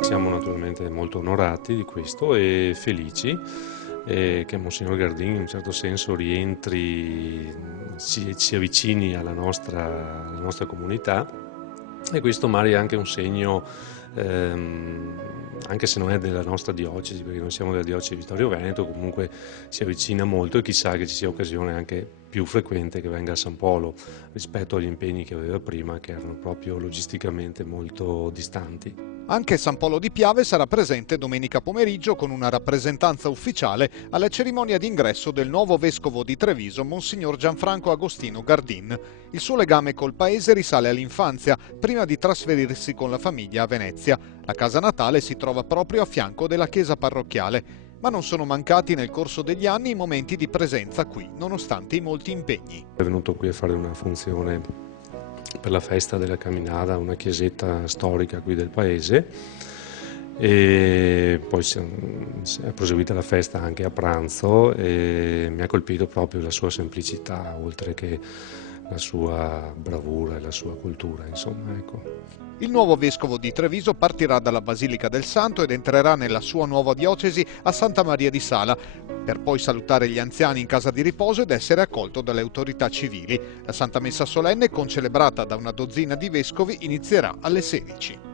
Siamo naturalmente molto onorati di questo e felici che Monsignor Gardin in un certo senso rientri, si avvicini alla nostra comunità, e questo magari è anche un segno, anche se non è della nostra diocesi, perché noi siamo della diocesi di Vittorio Veneto, comunque si avvicina molto, e chissà che ci sia occasione anche più frequente che venga a San Polo rispetto agli impegni che aveva prima, che erano proprio logisticamente molto distanti. Anche San Polo di Piave sarà presente domenica pomeriggio con una rappresentanza ufficiale alla cerimonia d'ingresso del nuovo vescovo di Treviso, Monsignor Gianfranco Agostino Gardin. Il suo legame col paese risale all'infanzia, prima di trasferirsi con la famiglia a Venezia. La casa natale si trova proprio a fianco della chiesa parrocchiale, ma non sono mancati nel corso degli anni i momenti di presenza qui, nonostante i molti impegni. È venuto qui a fare una funzione per la festa della Caminada, una chiesetta storica qui del paese, e poi è proseguita la festa anche a pranzo, e mi ha colpito proprio la sua semplicità, oltre che la sua bravura e la sua cultura, insomma, ecco. Il nuovo vescovo di Treviso partirà dalla Basilica del Santo ed entrerà nella sua nuova diocesi a Santa Maria di Sala, per poi salutare gli anziani in casa di riposo ed essere accolto dalle autorità civili. La Santa Messa solenne, concelebrata da una dozzina di vescovi, inizierà alle 16.